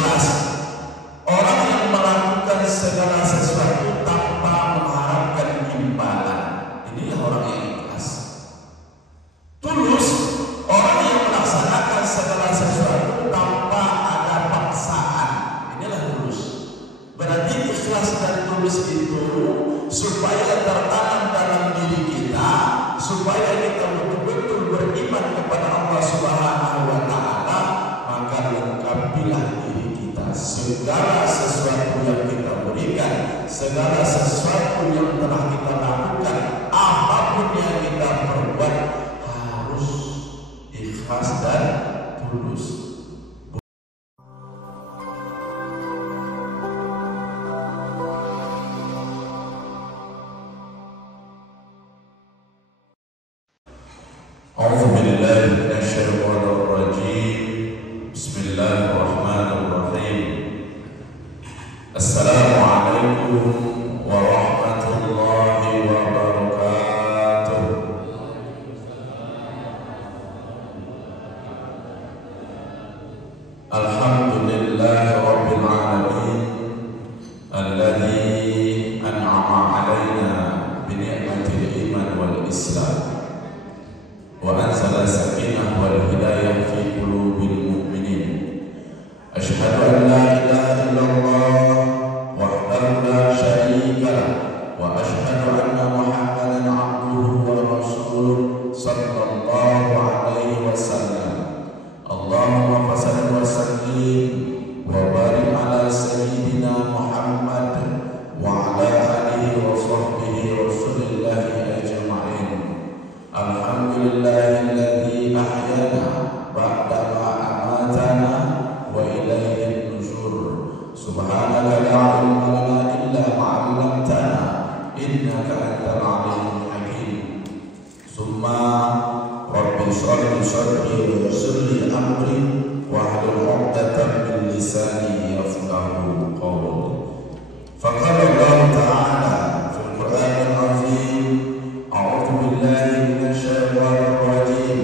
ikhlas. Orang yang melakukan segala sesuatu tanpa mengharapkan imbalan, inilah orang yang ikhlas. Tulus, orang yang melaksanakan segala sesuatu tanpa ada paksaan, inilah tulus. Berarti ikhlas dan tulus itu supaya tertanam dalam diri kita, supaya kita betul-betul beriman kepada Allah Subhanahu wa Ta'ala, maka lengkapilah diri kita. Segala sesuatu yang kita berikan, segala sesuatu yang telah kita lakukan, apapun yang kita perbuat, harus ikhlas dan tulus. أعوذ بالله من الشيطان الرجيم. بسم الله الرحمن الرحيم. السلام عليكم ورحمة الله وبركاته. الحمد لله رب العالمين الذي أنعم علينا بنعمة الإيمان والإسلام وأنزل السكينة والهداية في قلوب المؤمنين. أشهد أن لا إله إلا الله وحده لا شريك له وأشهد أن محمدا عبده ورسوله صلى الله عليه وسلم. اللهم صل وسلم وبارك على سيدنا محمد وعلى آله وصحبه رسول الله أجمعين. الحمد لله الذي أحيانا بعدما أماتنا وإليه النشور. سبحانك لا علم لنا إلا ما علمتنا إنك أنت العليم الحكيم. ثم رب اشرح لي صدري ويسر لي أمري واحلل عقدة من لساني يفقهوا قولي. فقال الله تعالى في القرآن العظيم: أعوذ بالله من الشيطان الرجيم.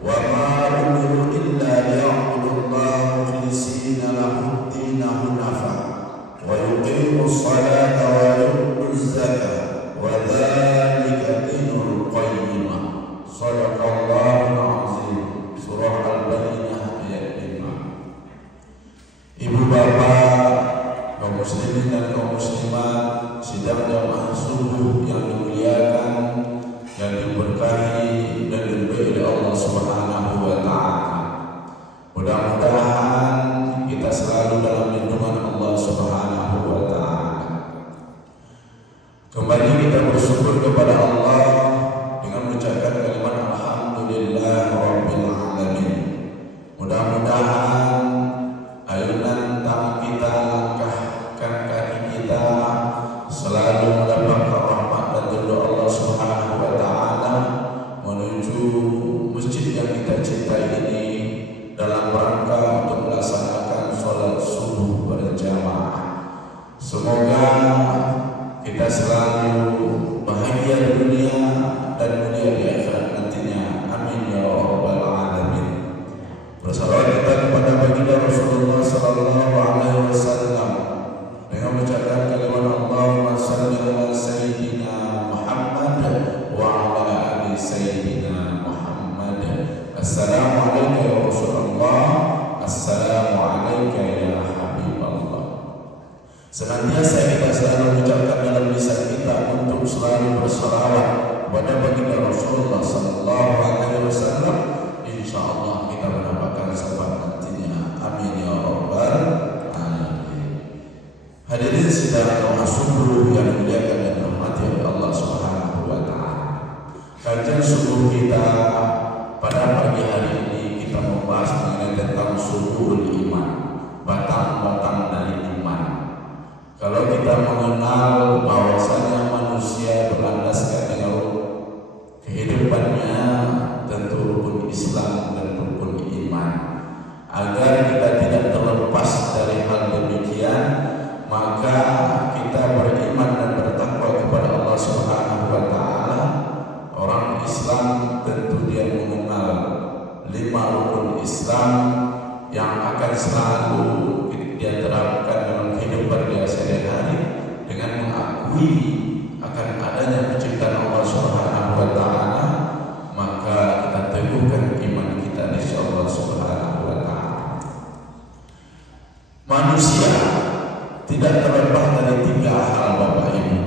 وما أمروا إلا ليعبدوا الله مخلصين له الدين حنفاء ويقيموا الصلاة ويؤتوا الزكاة وذلك دين القيمة. صدق الله العظيم. Surah Al-Baqarah ayat 5. Ibu bapak, kaum muslimin dan kaum muslimat sidang jamaah subuh yang dimuliakan dan diberkahi dan diridhoi oleh Allah Subhanahu wa Ta'ala. Mudah-mudahan kita selalu dalam lindungan Allah Subhanahu wa Ta'ala. Kembali kita bersyukur kepada Allah dengan mengucapkan kalimat alhamdulillah rabbil alamin. Mudah-mudahan ayunan tangan kita, langkahkan kaki kita selalu mendapatkan rahmat dan ridha Allah Subhanahu wa Ta'ala menuju masjid yang kita cintai ini dalam rangka untuk melaksanakan sholat subuh berjamaah. Semoga kita selalu bahagia di dunia dan mulia di akhirat nantinya. Amin ya rabbal alamin. Bersalawat kita kepada baginda Rasulullah sallallahu alaihi wasallam dengan mengucapkan kalimat Allahumma shalli ala sayyidina Muhammad wa ala ali sayyidina Muhammad. Assalamu alayka ya Rasulullah, assalamu alayka ya Habiballah. Senantiasa kita selalu mengucapkan dalam lisan kita untuk selalu bersalawat kepada baginda Rasulullah sallallahu alaihi wasallam. Insyaallah kita mendapatkan syafaat nantinya. Amin ya rabbal alamin. Hadirin sidang jamaah subuh yang dimuliakan dan dirahmati oleh Allah Subhanahu wa Ta'ala. Kajian subuh kita pada pagi hari ini kita membahas mengenai tentang subuhul iman, batang-batang dari iman. Kalau kita mengenal bahwasanya manusia berlandaskan dengan kehidupannya tentu rukun Islam dan rukun iman. Agar kita tidak terlepas dari hal demikian, maka kita beriman dan bertakwa diri akan adanya penciptaan Allah Subhanahu wa taala, maka kita teguhkan iman kita insya Allah Subhanahu wa taala. Manusia tidak terlepas dari tiga hal Bapak Ibu.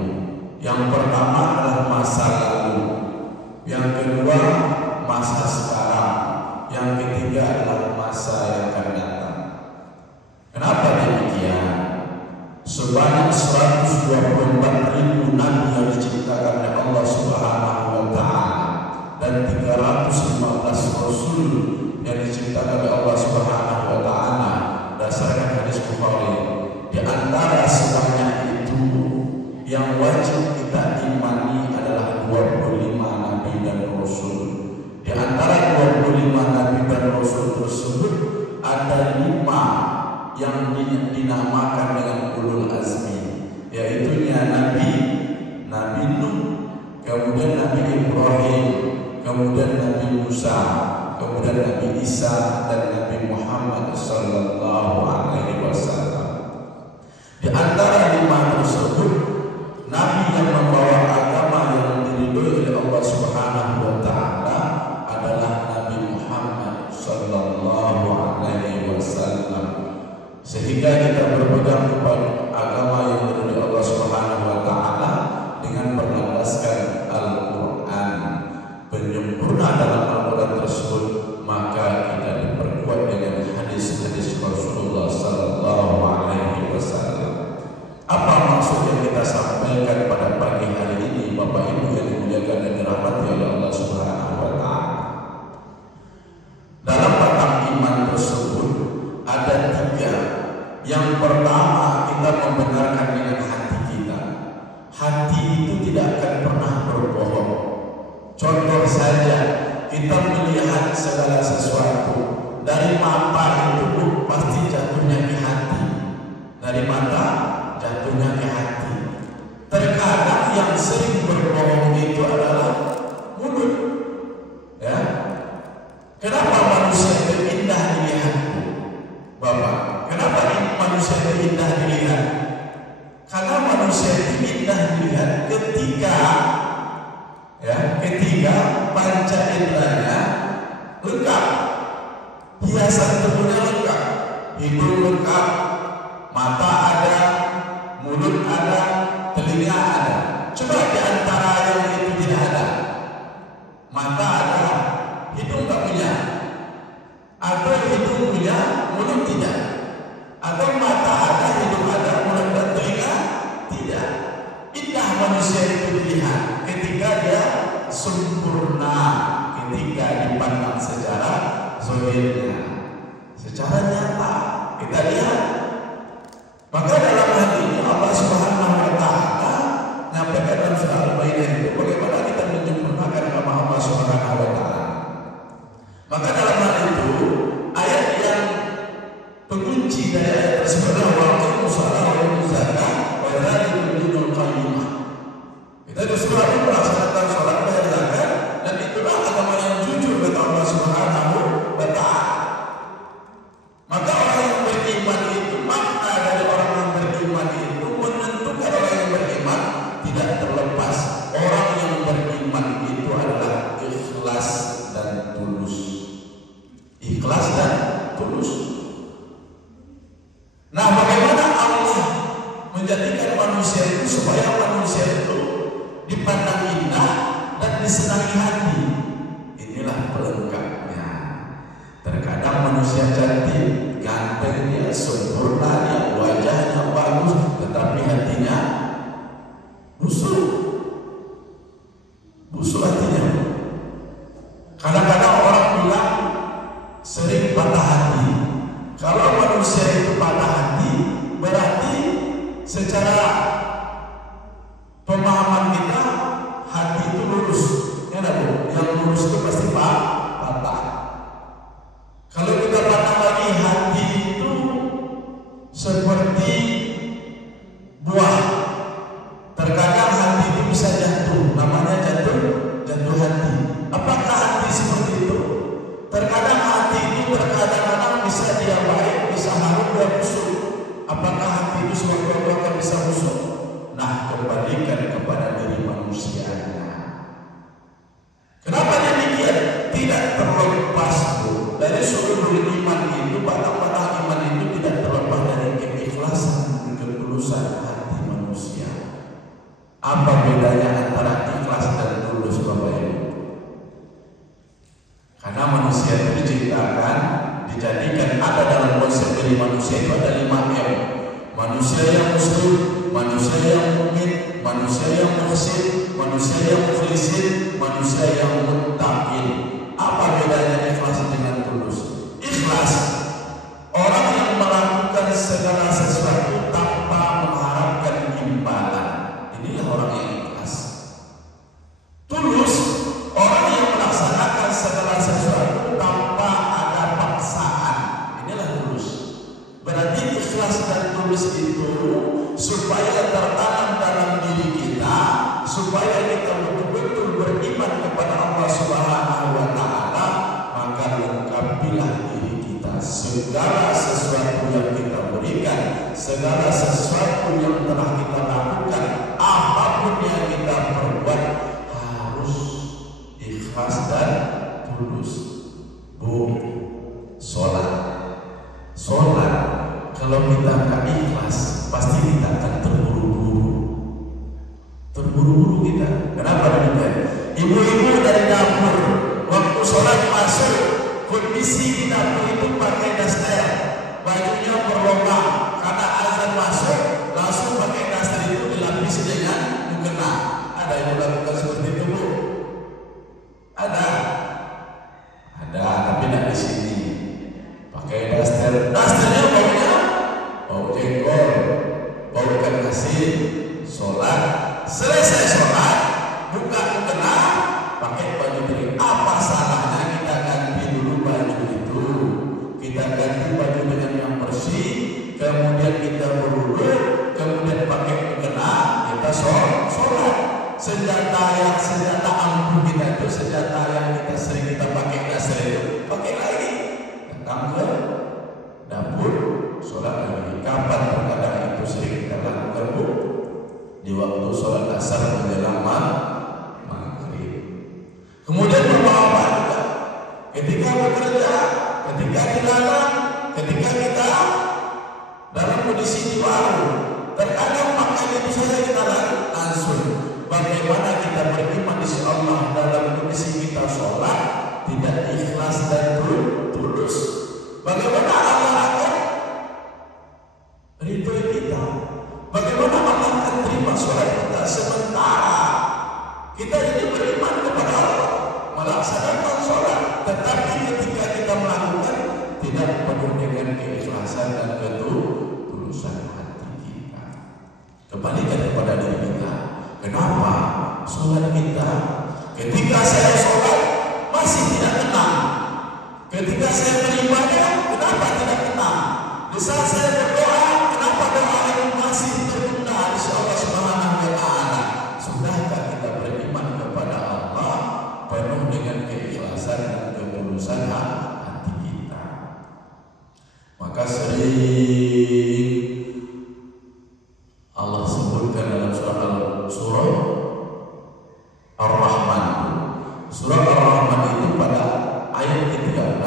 Yang pertama adalah masa lalu, yang kedua masa sekarang, yang ketiga adalah masa yang akan datang. Kenapa demikian? Sebanyak 124.000 nabi yang diciptakan oleh Allah Subhanahu wa taala dan 315 rasul yang diciptakan oleh Allah Subhanahu wa taala berdasarkan hadis Bukhari. Di antara sebanyak itu yang wajib kita imani adalah 25 nabi dan rasul. Di antara 25 nabi dan rasul tersebut ada 5 yang dinamakan dengan ulul azmi, yaitu Nabi Nuh, kemudian Nabi Ibrahim, kemudian Nabi Musa, kemudian Nabi Isa dan Nabi Muhammad sallallahu alaihi wasallam. Di antara 5 tersebut, nabi yang membawa agama yang diridhoi oleh Allah Subhanahu wa taala adalah Nabi Muhammad sallallahu alaihi wasallam. Sehingga kita berpegang kepada agama yang diridhoi Allah Subhanahu wa taala dengan berlandaskan Al-Qur'an. Penyempurna dalam Al-Qur'an tersebut maka kita diperkuat dengan hadis-hadis Rasulullah sallallahu alaihi wasallam. Apa maksud yang kita sampaikan pada pagi hari ini Bapak Ibu yang dimuliakan dan dirahmati oleh Allah Subhanahu wa taala? Dalam batang iman tersebut ada 3. Yang pertama, kita membenarkan dengan hati kita. Hati itu tidak akan pernah berbohong. Contoh saja, kita melihat segala sesuatu dari mata itu pasti jatuhnya ke hati. Dari mata jatuhnya ke hati. Terkadang yang sering berbohong itu adalah mulut. Ya. Kenapa manusia itu indah dilihat, Bapak? Kenapa manusia itu indah dilihat? Karena manusia itu indah dilihat ketika panca inderanya lengkap, hiasan tubuhnya lengkap, hidung lengkap, mata ada, mulut ada, telinga ada. Coba di antara yang itu tidak ada, mata ada, hidung tak punya, atau hidung punya, mulut tidak, atau mata ada, hidung ada, mulut dan telinga tidak. Indah manusia itu dilihat ketika dia sempurna, ketika dipandang secara zahirnya, secara nyata kita lihat. Maka dalam hal ini Allah Subhanahu wa taala menyampaikan dalam surah Al-Baqarah itu bagaimana kita menyempurnakan agama Allah Subhanahu wa taala. Maka dalam hal itu ayat yang pengunci dari ayat tersebut adalah waqimus shalah wa atuz zakah wa dzalikum dinul qayyimah. Kita disuruh melaksanakan salat, bayar zakat, dan itulah agama yang jujur kata Allah Subhanahu wa taala. Maka orang yang beriman itu, makna dari orang yang beriman itu menentukan orang yang beriman tidak terlepas. Orang yang beriman itu adalah ikhlas dan tulus. Ikhlas dan tulus. Nah, bagaimana Allah menjadikan manusia itu supaya manusia itu dipandang indah dan disenangi hati? Inilah pelengkapnya. Terkadang manusia cantik, ganteng, dia sempurna, dia wajahnya bagus, tetapi hatinya busuk. Busuk hatinya. Kadang-kadang orang bilang sering patah hati. Kalau manusia itu patah hati, berarti secara pemahaman kita hati itu lurus. Ya, Bu? Yang lurus itu pasti patah. Kalau kita patah lagi, hati itu seperti buah. Terkadang hati itu bisa jatuh, namanya jatuh hati. Apakah hati seperti itu? Terkadang hati itu terkadang bisa dia baik, bisa harum, dia busuk. Apakah hati itu sebagai akan bisa busuk? Nah, kembalikan kepada diri manusianya. Kenapa demikian? Tidak terlepas dari seluruh iman itu, batang-batang iman itu tidak terlepas dari keikhlasan dan ketulusan hati manusia. Apa bedanya antara ikhlas dan tulus, Bapak Ibu? Karena manusia itu diciptakan, dijadikan ada dalam konsep diri manusia itu ada 5M. Manusia yang muslim, manusia yang mukmin, manusia yang muhsin, manusia yang mukhlisin, manusia yang muttaqin. Apa bedanya ikhlas dengan tulus? Ikhlas orang yang melakukan segala sesuatu tanpa mengharapkan imbalan. Inilah orang yang ikhlas. Tulus orang yang melaksanakan segala sesuatu tanpa ada paksaan. Inilah tulus. Berarti ikhlas dan tulus itu supaya tertanam dalam diri kita, supaya kita betul-betul beriman kepada Allah Subhanahu wa Ta'ala, maka lengkapilah diri kita. Segala sesuatu yang kita berikan, segala sesuatu yang telah kita lakukan, apapun yang kita perbuat harus ikhlas dan tulus. Bu, sholat kalau kita nggak ikhlas pasti kita akan terburu-buru kita. Kenapa demikian? Ibu-ibu dari dapur waktu sholat masuk, kondisi di dapur itu pakai daster, bajunya berlobang karena azan masuk, langsung pakai daster itu dilapisi dengan mukena. Ada yang melakukan seperti itu, Bu? Ada, tapi tidak di sini. Pakai dasternya bau jengkol, bau ikan asin. Sholat, selesai sholat, buka mukena, pakai baju kering. Apa salahnya kita ganti dulu baju itu? Kita ganti baju dengan yang bersih, kemudian kita berwudu, kemudian pakai mukena, kita sholat. Senjata ampuh kita itu, senjata yang kita sering kita pakai dasar itu, pakai lagi. Datang ke dapur, sholat lagi. Kapan terkadang itu sering kita lakukan, Bu? Di waktu sholat asar menjelang maghrib. Kemudian berapa juga? Ketika bekerja, ketika di ladang, ketika kita dalam kondisi di warung, terkadang pakaian itu saja kita langsung. Bagaimana kita beriman di sisi Allah dalam kondisi kita sholat tidak ikhlas dan tulus? Bagaimana Allah akan ridho kita? Bagaimana Allah akan terima sholat kita sementara kita ini beriman kepada Allah, melaksanakan sholat, tetapi ketika kita melakukan tidak penuh dengan keikhlasan dan ketulusan hati kita. Kembalikan kepada diri kita. Kenapa sholat kita ketika saya sholat masih tidak tenang? Ketika saya beribadah, kenapa tidak tenang? Di saat saya berdoa, kenapa doa itu masih tertunda di sisi Allah Subhanahu wa Ta'ala? Sudahkah kita beriman kepada Allah penuh dengan keikhlasan dan ketulusan hati kita? Maka sering Allah sebutkan dalam surah Ar-Rahman. Surah Ar-Rahman itu pada ayat ke-13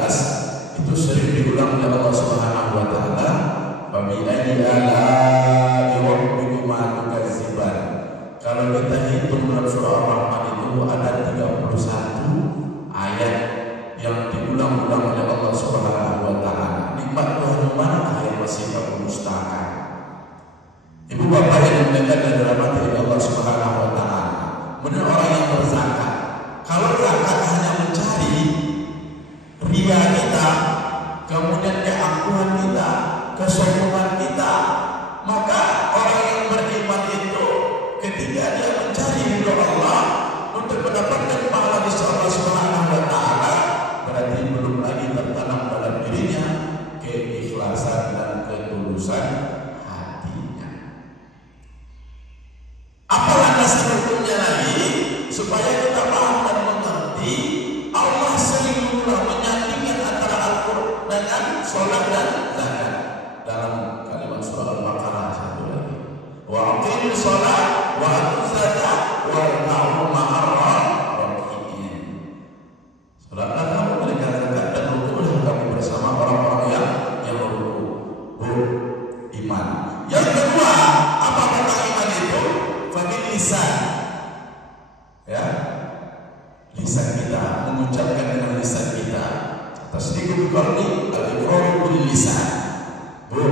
itu sering diulang oleh Allah Subhanahu wa Ta'ala. Fabi ayyi ala'i rabbikuma tukadziban. Kalau kita hitung dalam surah Ar-Rahman itu ada 31 ayat yang diulang-ulang oleh Allah Subhanahu wa Ta'ala. Nikmat Tuhan mana yang masih kamu dustakan? Ibu bapak yang mendengar dan dirahmati oleh Allah Subhanahu wa Ta'ala, benar orang yang berzakat. Kalau zakat hanya mencari ria kita, kemudian keangkuhan kita, kesombongan kita, maka orang yang beriman itu ketika dia mencari ridho Allah untuk mendapatkan pahala di sisi Allah Subhanahu wa Ta'ala, berarti belum lagi tertanam dalam dirinya keikhlasan dan ketulusan hatinya. Apa landasan hukumnya lagi supaya kita paham dan mengerti? Allah sering menyandingkan antara Al-Quran dengan sholat dan zakat dalam kalimat surah Al-Baqarah satu lagi. Wa aqimus sholat iman. Yang kedua, apa batang iman itu? Fabil lisan. Ya, lisan kita, mengucapkan dengan lisan kita. Tasdiqul qalbi, al-iqraru bil lisan. Bu,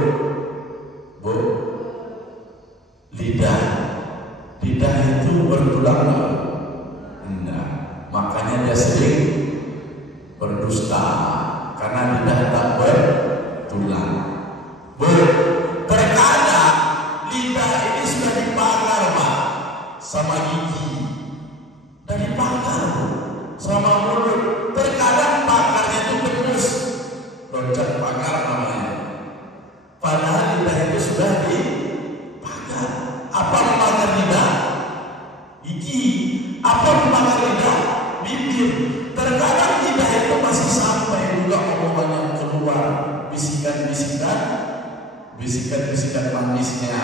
lidah itu bertulang. Enggak, makanya dia sering berdusta karena lidah tak bertulang. Terkadang lidah ini sudah dipagar, Pak, sama gigi, dan dipagar sama mulut. Terkadang pagarnya itu tembus, loncat pagar namanya. Padahal lidah itu sudah dipagar. Apa memagar lidah? Gigi. Apa memagar lidah? Bibir. Terkadang lidah itu masih sampai juga omongan yang keluar, bisikan manisnya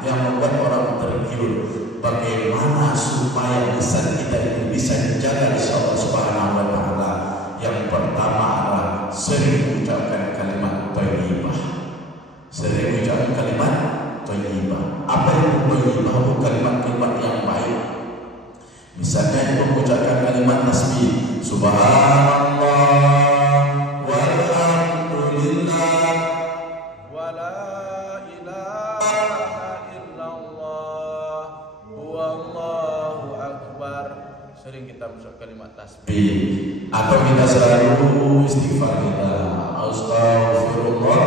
yang membuat orang tergiur. Bagaimana supaya lisan kita ini bisa dijaga oleh Allah Subhanahu wa taala? Yang pertama adalah sering mengucapkan kalimat thayyibah. Sering mengucapkan kalimat thayyibah. Apa itu thayyibah? Kalimat-kalimat yang baik. Misalnya itu mengucapkan kalimat tasbih, subhanallah walhamdulillah wala ilaha illallah wallahu akbar. Sering kita mengucapkan kalimat tasbih, atau kita selalu istighfar kita, astagfirullah,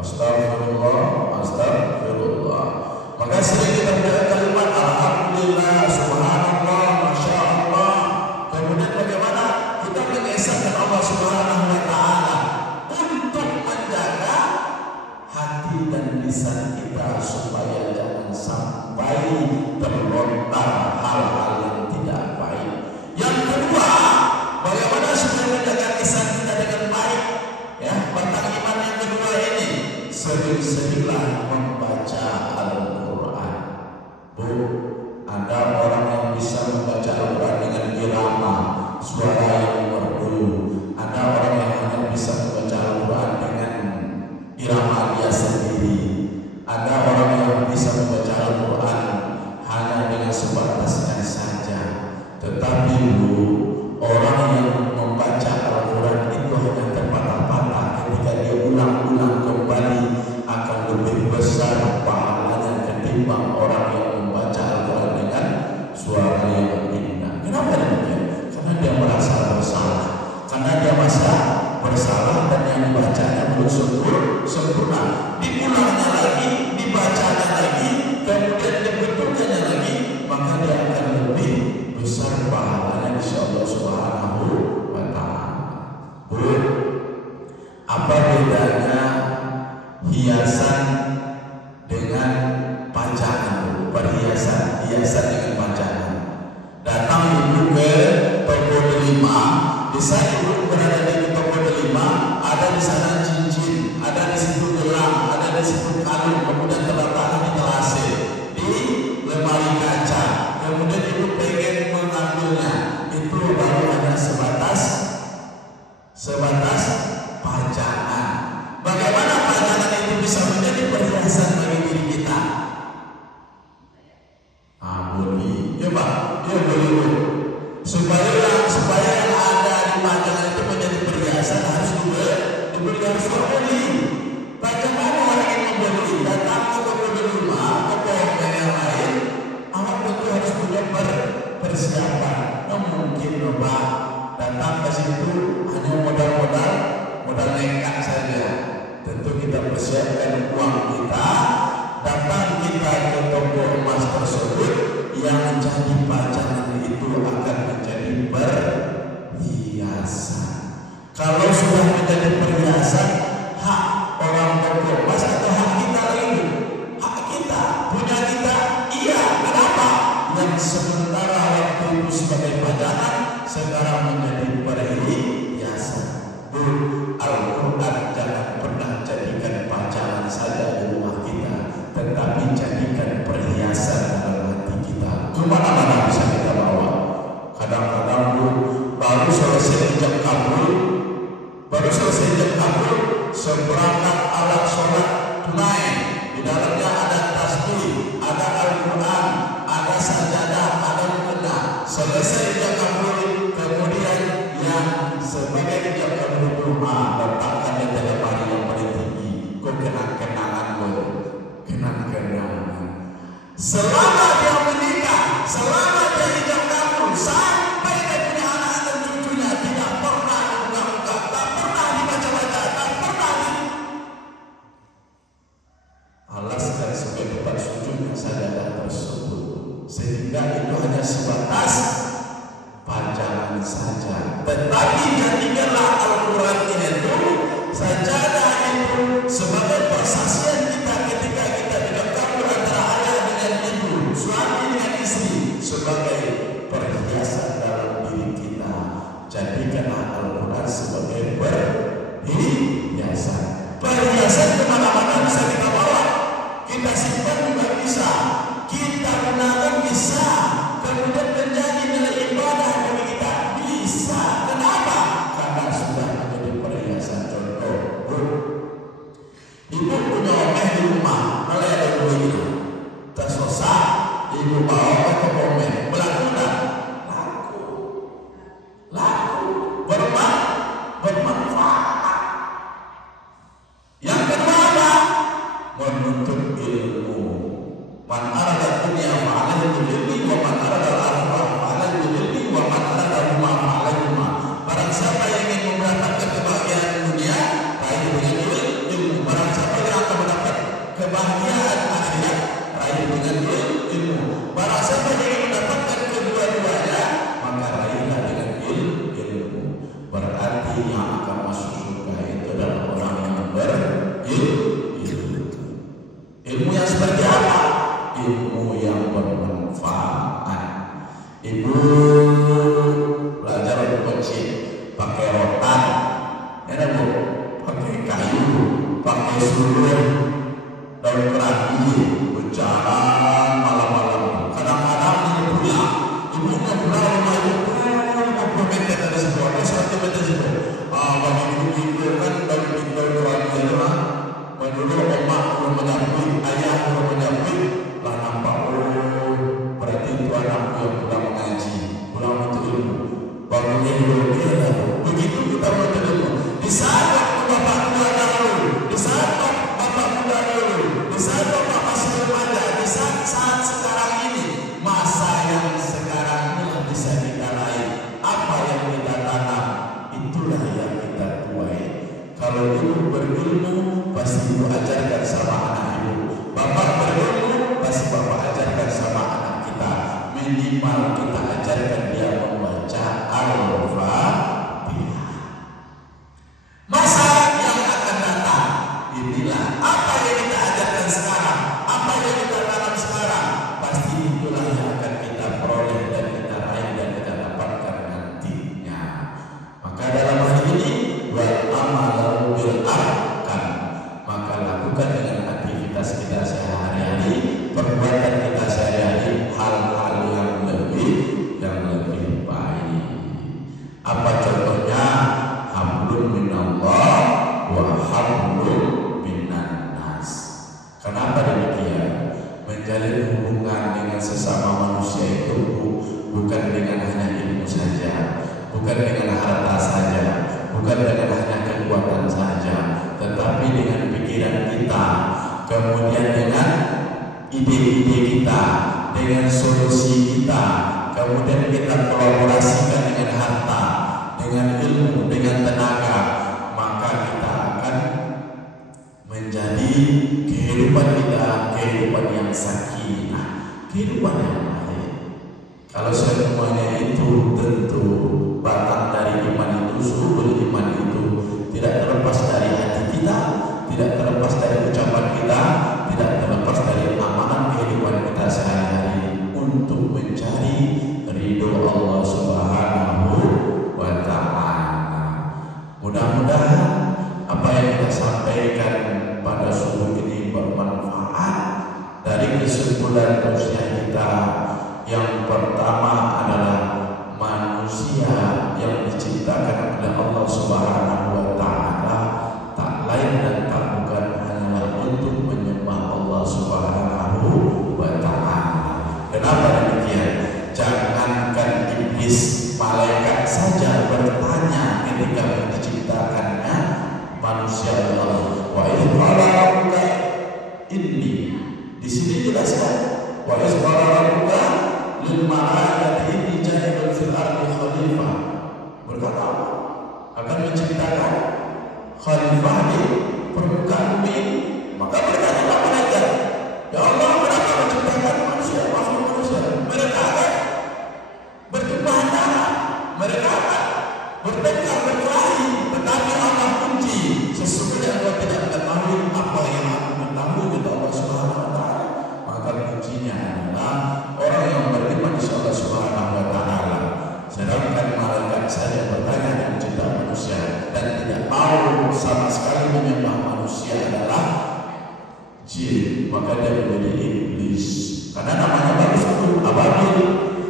astagfirullah, astagfirullah. Maka sering kita mengucapkan kalimat alhamdulillah, subhanallah, masya Allah. Kemudian bagaimana kita mengesahkan Allah Subhanahu wa taala untuk menjaga hati dan lisan kita supaya jangan sampai terlontar hal-hal yang tidak baik. Yang kedua, bagaimana supaya menjaga lisan kita dengan baik? Ya, batang iman yang kedua ini, sering-seringlah membaca Al-Quran. Ada orang yang bisa membaca Al-Quran dengan irama, suara yang merdu. Ada orang yang hanya bisa membaca Al-Quran dengan irama dia sendiri. Ada orang yang bisa membaca Al-Quran hanya dengan sebatasnya saja. Tetapi orang yang membaca Al-Quran itu hanya terpatah-patah, ketika dia ulang-ulang kembali akan lebih besar pahalanya ketimbang orang yang membaca Al-Quran dengan suara yang indah. Kenapa demikian? Karena dia merasa bersalah, karena dia merasa bersalah, dan yang dibacanya belum sempurna. Diulangnya lagi, dibacanya lagi, kemudian dibetulkannya lagi, maka dia akan lebih besar pahalanya insya Allah Subhanahu wa taala. Apa bedanya hiasan dengan pajangan? Perhiasan, hiasan dengan pajangan. Datang ibu ke toko delima, di saat ibu berada di toko delima, ada di sana cincin, ada di situ gelang, ada di situ kalung, kemudian terletak di telase, di lemari kaca. Kemudian ibu pengen mengambilnya, itu baru hanya sebatas pajangan. Bagaimana pajangan itu bisa menjadi perhiasan bagi diri kita? Boleh, ya Pak, ya boleh. Supaya yang ada di pajangan itu menjadi perhiasan harus dibeli, harus dibeli. Bagaimana orang ingin membeli? Datang ke toko delima, toko yang lain, awak tentu harus punya persiapan. Mungkin Pak datang ke situ hanya modal nekat saja. Tentu kita persiapkan uang kita, datang kita ke toko emas tersebut, yang jadi pajangan itu akan menjadi perhiasan. Kalau sudah menjadi perhiasan, hak orang toko emas atau hak kita lagi? Hak kita, punya kita. Iya, kenapa? Yang sementara waktu itu sebagai pajangan, sekarang menjadi perhiasan. Al-Quran jangan pernah jadikan pajangan saja di rumah kita, tetapi jadikan perhiasan dalam hati kita. Kemana-mana bisa kita bawa. Kadang-kadang baru selesai jam kabul, seperangkat alat sholat Selama dia menikah, selama dia hidup kabur, sampai dia punya anak dan cucunya, tidak pernah dibuka-buka, tak pernah dibaca-baca, tak pernah alaskan sebagai tempat sujudnya sajadah tersebut, sehingga itu hanya sebatas panjangan saja. Tetapi jadikanlah Al-Quran itu sajadah itu sebagai persaksian kita ketika kita hidup kabur antara ayah dengan ibu, suami dengan istri, sebagai perhiasan dalam diri kita. Jadikanlah Al-Quran sebagai perhiasan. Perhiasan kemana-mana bisa kita bawa, kita simpan juga bisa, kita gunakan bisa, kemudian menjadi nilai ibadah bagi kita bisa. Kenapa? Karena sudah menjadi perhiasan. Contoh, ibu punya omeh di rumah, kalau ada dua itu tersosak, ibu bawa ke omeh, melakukan laku bermanfaat. Yang kedua apa? Menuntut ilmu. Man arada dunya fa'alaihi bil-ilmi wa man arada al-akhirah fa'alaihi bil-ilmi wa man arada huma fa'alaihima. Barang siapa yang ingin mendapatkan kebahagiaan dunia, raih dengan ilmu. Barang siapa yang akan mendapat kebahagiaan akhirat, raih dengan ilmu. Barang siapa yang ingin mendapatkan kedua-duanya, maka raihlah dengan ilmu. Berarti yang akan masuk surga itu adalah orang yang berilmu. Ilmu yang seperti apa? Ilmu yang bermanfaat. Ibu belajar berkecil, pakai rotan, enak bu, pakai kayu, pakai sulur, daun keranji, berjalan malam-malam. Kadang-kadang ibu pulang, ibunya pulang rumah ibu 50 meter dari situ, 1 meter situ. Bagi ibu kan daun keranji itu lah. Dulu emak belum menyambut, ayah belum menyambut, lah nampak berarti itu anak yang pulang mengaji, pulang untuk ilmu. Bangunnya dulu dia begitu kita menuntut ilmu. Di saat waktu bapak muda dahulu, di saat bapak muda dulu, di saat bapak masih remaja, di saat sekarang ini, masa yang sekarang ini bisa kita raih. Apa yang kita tanam, itulah yang kita tuai. Kalau ibu berilmu, pasti ibu ajarkan sama anak ibu. Bapak berilmu, pasti bapak ajarkan sama anak kita. Minimal kita ajarkan dia membaca Al-Fatihah. Masa yang akan datang, inilah apa yang kita ajarkan sekarang, apa yang kita tanam sekarang, pasti itulah yang akan kita peroleh dan kita raih dan kita dapatkan nantinya. Maka dalam hal ini, wal amalu bil arkan, maka lakukan dengan aktivitas kita sehari-hari, perbuatan kita sehari-hari, hal-hal yang lebih baik. Apa contohnya? Hablum minallah wa hablum minan nas. Kenapa demikian? Menjalin hubungan dengan sesama manusia itu bukan dengan hanya ilmu saja, bukan dengan harta saja, bukan dengan hanya kekuatan saja, tetapi dengan pikiran kita, kemudian dengan ide-ide kita, dengan solusi kita, kemudian kita kolaborasikan dengan harta, dengan ilmu, dengan tenaga, maka kita akan menjadi kehidupan kita kehidupan yang sakinah, kehidupan yang baik. Kalau semuanya itu tentu batang dari iman itu, sumber iman itu tidak terlepas dari hati kita, tidak terlepas dari ucapan kita, tidak terlepas dari amalan kehidupan kita sehari-hari untuk mencari ridho Allah Subhanahu wa Ta'ala. Mudah-mudahan apa yang kita sampaikan pada subuh ini bermanfaat. Dari kesimpulan usia kita, yang pertama adalah manusia yang diciptakan oleh Allah Subhanahu wa Ta'ala tak lain dan tak bukan hanyalah untuk menyembah Allah Subhanahu wa Ta'ala. Kenapa demikian? Jangankan iblis, malaikat saja bertanya ketika diciptakannya manusia Allah. Wa idh qala rabbuka inni, di sini jelaskan wa jin, maka dia menjadi iblis. Karena namanya bagus itu ababil.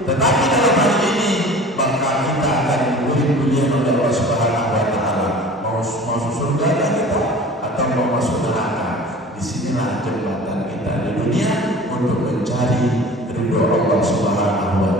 Tetapi dalam hal ini maka kita akan diberi pilihan oleh Allah Subhanahu wa taala. Mau masuk surga kita atau mau masuk neraka. Disinilah jembatan kita di dunia untuk mencari ridho Allah Subhanahu wa taala.